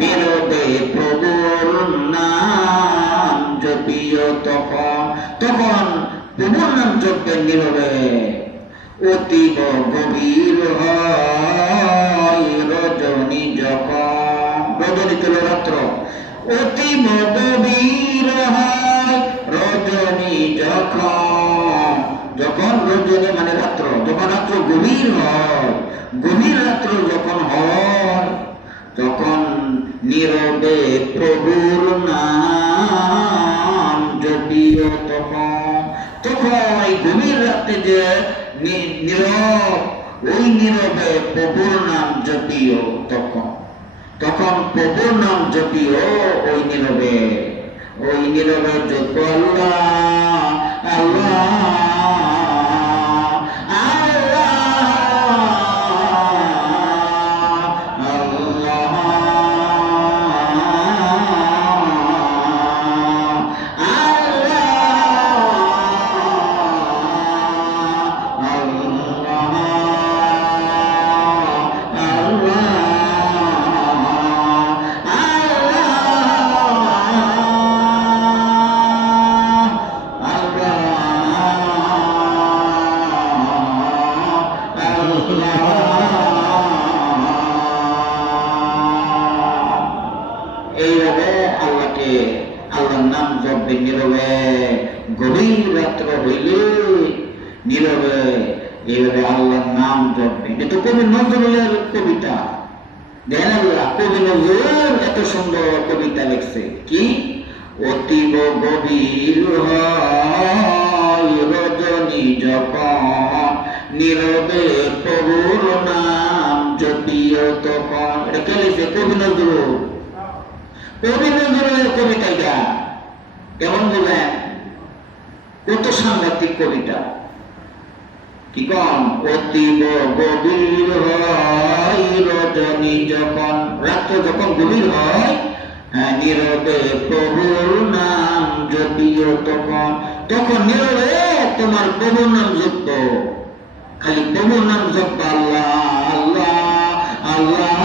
নীরবে প্রভুর নাম জপিও তখন তখন প্রভুর নাম জপবেন নীরবে। অতীব গভীর হয় রজনী যখন, রজনী তুল রাত্র, অতীব গভীর হয় রজনী যখন, যখন রজনী মানে রাত্র, যখন রাত্র গভীর হয়, গভীর রাত্র যখন হয় তখন নীরবে প্রভুর নাম জপিও তখন। তখন এই গভীর রাত্রে যে নীরব, ওই নীরবে প্রভুর নাম জপিও তখন, তখন প্রভুর নাম জপিও ওই নীরবে, ওই নীরবে জপ আল্লাহ আল্লাহ এইভাবে আল্লাহকে, আল্লাহর নাম জপবে নীরবে, গভীর রাত্র হইলে নীরবে এইভাবে আল্লাহর নাম জপবে। এটা কবি নজরুলের কবিতা। দেখেন আল্লাহ, কবি নজরুল এত সুন্দর কবিতা লিখছে কি, অতীব গভীর হয় রজনী যখন নীরবে প্রভুর নাম জপিও তখন। এটা কে লিখছে? কবি নজরুল। কবি নজরুলের কবিতা এটা কেমন বলেন, কত সাংঘাতিক কবিতা। কি কম, অতীব গভীর হয় রজনী যখন, রাত্র যখন গভীর হয়, হ্যাঁ নীরবে প্রভুর নাম জপিও তখন, তখন নীরবে তোমার প্রভুর নাম জপব, খালি প্রভুর নাম জপব, আল্লাহ আল্লাহ আল্লাহ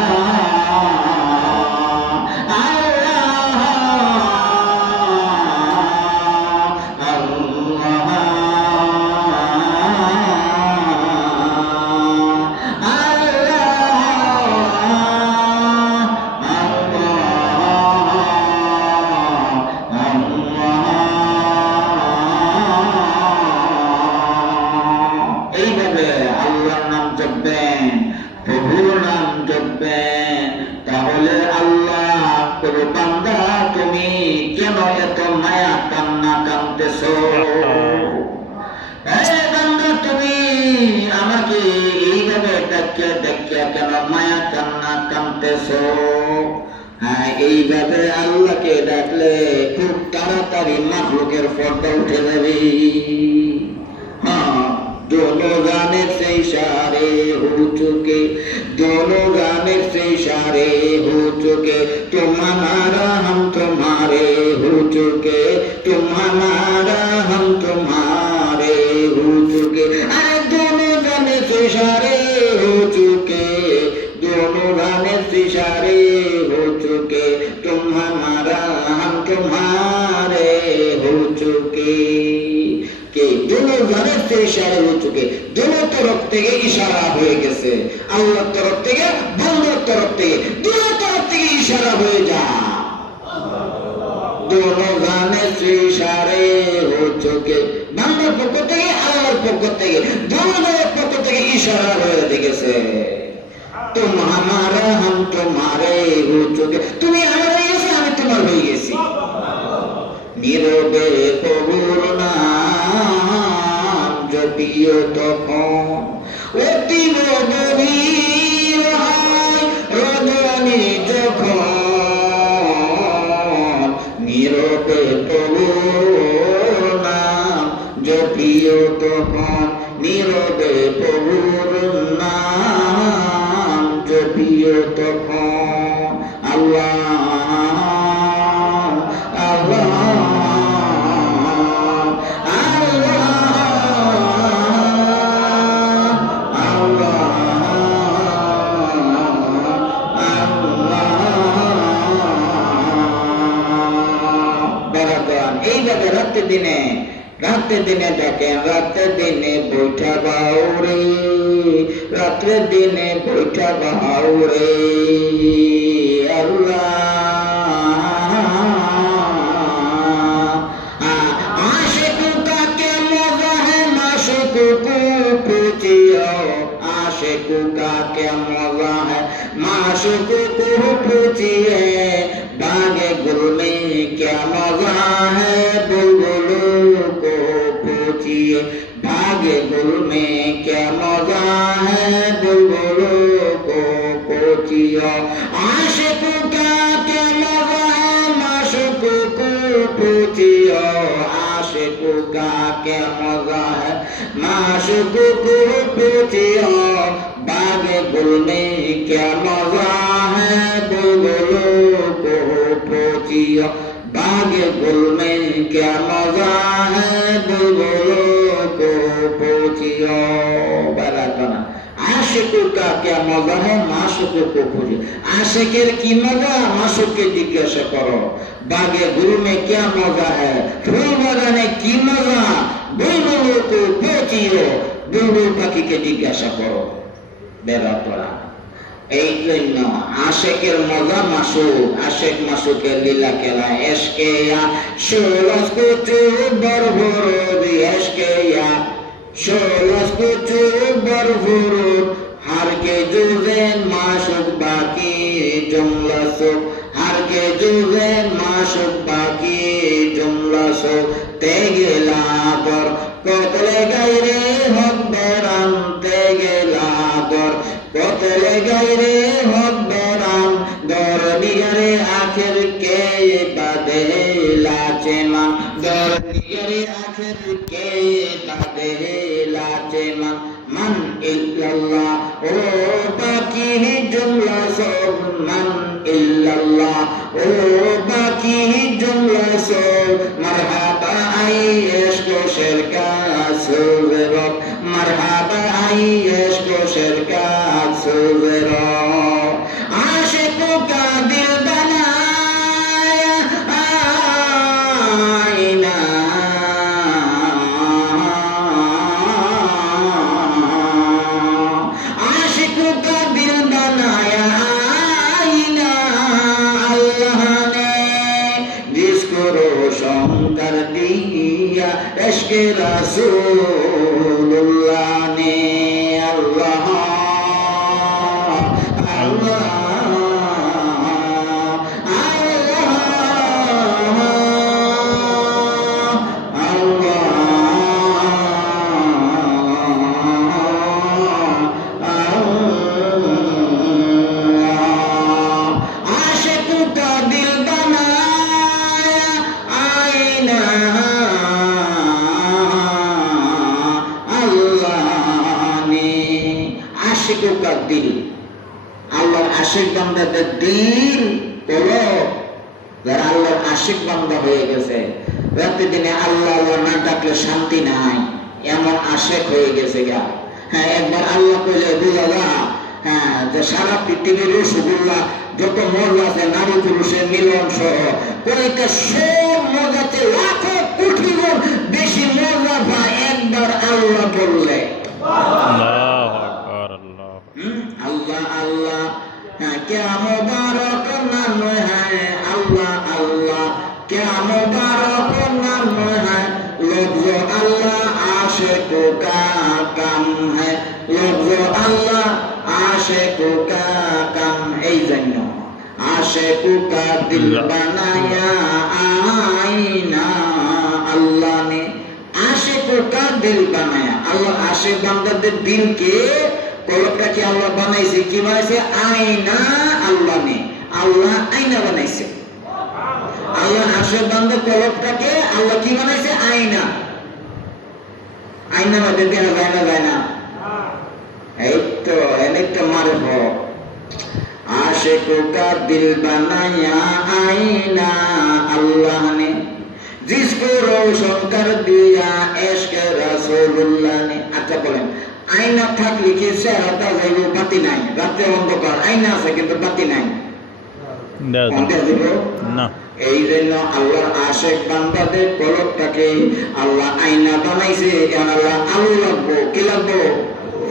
তাহলে আল্লাহ করো বান্দা তুমি কেন এত মায়া কান্না কাঁদতেছো? বান্দা তুমি আমাকে এইভাবে ডাকিয়া ডাকিয়া কেন মায়া কান্না কাঁদতেছো? হ্যাঁ, এইভাবে আল্লাহকে ডাকলে খুব তাড়াতাড়ি মাখলুকের পর্দা উঠে যাবে। হ্যাঁ, दोनों गाने से इशारे हो चुके, दोनों गाने से इशारे हो चुके, तुम हमारा हम तुम्हारे हो चुके, तुम हमारा हम तुम्हारे हो चुके। अरे दोनों गाने से इशारे हो चुके, दोनों गाने से इशारे हो चुके, तुम हमारा हम तुम्हारे हो चुके। दोनों गाने से इशारे हो चुके, दोनों তরফ থেকে ইশারা হয়ে গেছে, আল্লাহর তরফ থেকে, বন্ধুর তরফ থেকে, দুই তরফ থেকে ইশারা হয়ে যায়। दोनों गाने से इशारे हो चुके, বান্দার পক্ষ থেকে, আল্লাহর পক্ষ থেকে, দুজনের পক্ষ থেকে ইশারা হয়ে গেছে। तुम हमारा हम तुम्हारे हो चुके, তুমি আমার হয়ে গেছো, আমি তোমার হয়ে গেছি। নীরবে প্রভুর নাম জপিও তখন অতি গভীর হয় রজনী যখন, নীরবে প্রভুর নাম জপিও তখন, নীরবে প্রভুর নাম জপিও তখন। আল্লাহ এইভাবে রাতে দিনে দেখেন, রাতে দিনে বৈঠা বাউরে, রাত্রে দিনে বৈঠা বাউরে। আল্লাহ আশিকু কাকে মজা है माशुकু को पूछियो, आशिकु का क्या मजा है माशुकु को पूछिए, बागे गुल में क्या मजा है बुलबुलों को पूछिए, बागे गुल में क्या मजा है बुलबुलों को पूछिए। आशिकु का क्या मजा है माशुकु को पूछियो, आशिकु का क्या मजा है माशुकु को पूछियो, बागे गुल में क्या मजा है बुलबुलों को पूछियो, बागे गुल में क्या मजा है बुलबुलों को पूछियो। बराबर आशिकु का क्या मजा है माशुकु को पूछियो, आशिकेर की मजा माशुक के जिज्ञासा करो, बागे गुल में क्या मजा है, फूल बागाने की मजा बुलबुलों को पूछियो, बुलबुल पाखी के जिज्ञासा करो। बेराबर এই জন্য আশিকের মজা মাসুক, আশিক মাসুকের লীলা খেলা, এশকে ষোলশ কুচু বরভর, এশকে ষোলশ কুচু বরভর, হার কে জুজেন মাসুক বাকি জুমলা সুখ, হার কে জুজেন মাসুক বাকি জুমলা সুখ, তেগেলা পর কতলে গাইরে হক বেরাম, তেগেলা পর কতলে গাইরে হক বেরাম, দর দিগারে আখের কে বাদে লাচে মান, দর দিগারে আখের কে বাদে লাচে মান, মান ইল্লাল্লাহ ও বাকি জুমলা সব, মান ইল্লাল্লাহ ও বাকি জুমলা সব, মারহাবা আই এশকো শেরকাত সুবরব, মারহাবা আই এশকো শেরকাত সুবরব। आशिकों का दिल बनाया आईना, आशिकों का दिल बनाया आईना, अल्लाह ने जिसको रोशन कर दिया इश्क़ रसूलुल्लाह ने। अल्लाह আশিকু কা দিল, আল্লাহর আশিক বান্দাদের দিল হলো যারা আল্লাহর আশিক বান্দা হয়ে গেছে, রাতে দিনে আল্লাহ আল্লাহ না ডাকলে শান্তি নাই, এমন আশিক হয়ে গেছে গা। হ্যাঁ, একবার আল্লাহ কইলে বুঝা যা, হ্যাঁ, যে সারা পৃথিবীর রসগোল্লা যত মজা আছে নারী পুরুষের মিলন সহ কইতে সব মজাতে লাখো কোটি গুণ বেশি মজা পায় একবার আল্লাহ বললে। আল্লাহু আকবার, আল্লাহু আকবার। আল্লাহ আল্লাহ, क्या मुबारक नाम है अल्लाह अल्लाह, क्या मुबारक नाम है, लफ्ज़ अल्लाह आशिक़ों का काम है, लफ्ज़ अल्लाह आशिक़ों का काम। এই জন্য आशिक़ों का दिल बनाया आईना, अल्लाह ने आशिक़ों का दिल बनाया। अल्लाह आशिक़ বান্দাদের দিলকে কলবটা কি আল্লাহ বানাইছে? কি বানাইছে? আয়না। আল্লাহ নেই, আল্লাহ আয়না বানাইছে। আল্লাহ আশিক বান্দার কলবটাকে আল্লাহ কি বানাইছে? আয়না। আয়না মধ্যে দেখা যায় না, যায় না? এই তো একটা মারফত। आशिकों का दिल बनाया आईना, अल्लाह ने जिसको रोशन कर दिया इश्क रसूलुल्लाह ने। अच्छा बोलें, আয়না থাকলে কি চেহারাটা যাইব? বাতি নাই, রাতে অন্ধকার, আয়না আছে কিন্তু বাতি নাই, অন্ধকার দিব না। এই জন্য আল্লাহর আশিক বান্দাদের কলবটাকে আল্লাহ আয়না বানাইছে। আল্লাহ আলো লাগবো, কি লাগবো?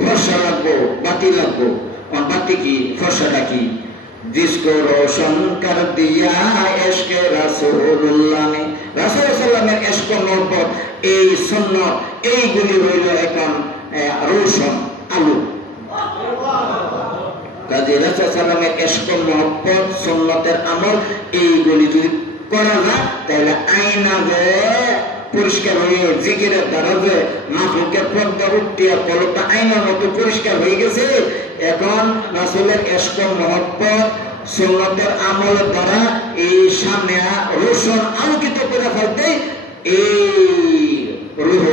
ফর্সা লাগবো, বাতি লাগবো। বাতি কি? ফর্সাটা কি? जिसको रोशन कर दिया इश्क रसूलुल्लाह ने, রাসূল সাল্লাল্লাহু আলাইহি ওয়াসাল্লামের ইশক মোহব্বত, এই সুন্নাত, এইগুলি হইল এখন রোশন আলো। কাজী রাসূল সাল্লামের ইশক মোহব্বত, সুন্নতের আমল, এইগুলি যদি করা যায় তাহলে আয়না যে পরিষ্কার হয়ে জিকিরের দ্বারা যে মাখলুকের পর্দা উঠিয়ে কলবটা আয়নার মতো পরিষ্কার হয়ে গেছে। এখন রাসূলের ইশক মোহব্বত, সুন্নতের আমলের দ্বারা এই সামনে রোশন আলোকিত করে ফেলতে এই রূহ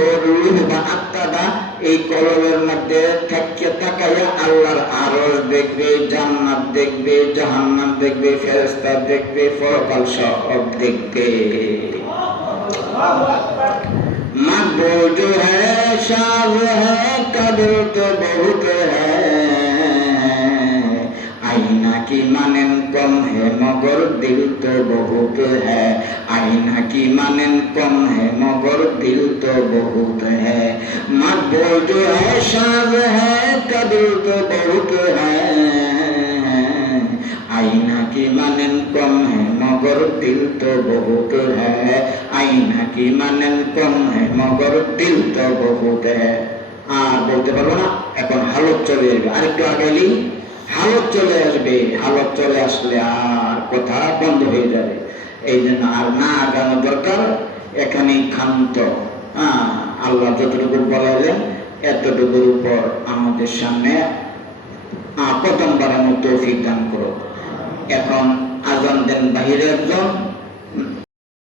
বা আত্মাটা এই কলবের মধ্যে থাকিয়ে তাকাইয়া আল্লাহর আরশ দেখবে, জান্নাত দেখবে, জাহান্নাম দেখবে, ফেরেশতা দেখবে, পরকাল সব দেখবে। मकबूल जो है शाज़ है कदर तो बहुत है, आईना की मानन कम है मगर दिल तो बहुत है, आईना की मानन कम है मगर दिल तो बहुत है। मकबूल जो है शाज़ है कदर तो बहुत है, आईना की मानन कम है मगर दिल तो बहुत है, आईना की मानन कम है मगर दिल तो बहुत है। আর বলতে পারবো না, এখন হালত চলে আসবে। আরেকটু আগাইলেই হালত চলে আসবে। হালত চলে আসলে আর কথা বন্ধ হয়ে যাবে। এই জন্য আর না আগানো দরকার, এখানেই ক্ষান্ত। আল্লাহ যতটুকু বলাইলেন এতটুকুর উপর আমাদের সামনে কদম বাড়ানোর তৌফিক দান করো। এখন আজান দেন বাহিরে একজন।